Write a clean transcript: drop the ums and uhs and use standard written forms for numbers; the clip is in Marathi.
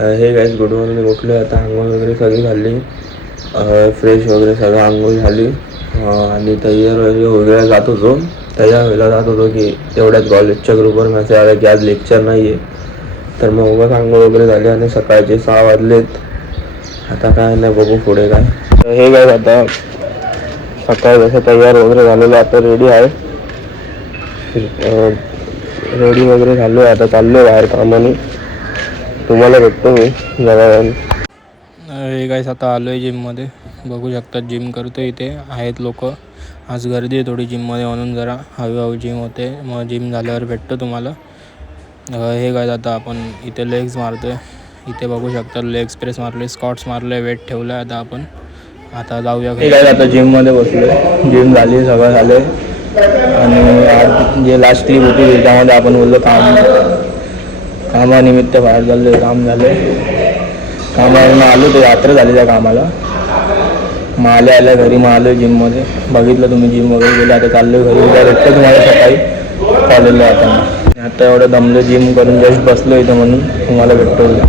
हे गाईज गुड मॉर्निंग. उठलो आता, आंघोळ वगैरे सगळी झाली, फ्रेश वगैरे सगळं आंघोळ झाली आणि तयार वगैरे जात होतो. तयार व्हायला जात होतो की तेवढ्याच कॉलेजच्या ग्रुपवर मेसेज आला की आज लेक्चर नाही आहे. तर मग उगाच आंघोळ वगैरे झाले आणि सकाळचे 6 वाजलेत. आता काय नाही, बघू पुढे काय. हे गाईज आता सकाळी जसं तयार वगैरे झालेलं, आता रेडी आहे. रेडी वगैरे झालो, आता चाललो बाहेर कामाने. तुम्हाला भेटतो मी जवळ. हे गाईस आता आलो आहे जिममध्ये. बघू शकतात जिम करतो. इथे आहेत लोक. आज गर्दी आहे थोडी जिममध्ये, म्हणून जरा हळूहळू जिम होते. मग जिम झाल्यावर भेटतो तुम्हाला. हे गाईस आता आपण इथे लेग्स मारतो आहे. इथे बघू शकता लेग्स प्रेस मारले, स्कॉट्स मारले, वेट ठेवलं आहे. आता जाऊया. हे गाईस आता जिममध्ये बसलो आहे. जिम झाली, सगळं झालं आणि आज जे लास्ट क्लिप होती त्याच्यामध्ये आपण बोललो कामानिमित्त बाहेर चाललो. काम झालं, कामावरून आलो, ते रात्र झाली त्या कामाला. मग आल्या घरी, मग आलो जिममध्ये. बघितलं तुम्ही जिम वगैरे गेलं. आता चाललो घरी. उद्या भेटतो तुम्हाला सकाळी कॉलेजला जाताना. आता एवढं दमलं जिम करून, जस्ट बसलो इथं, म्हणून तुम्हाला भेटतो उद्या.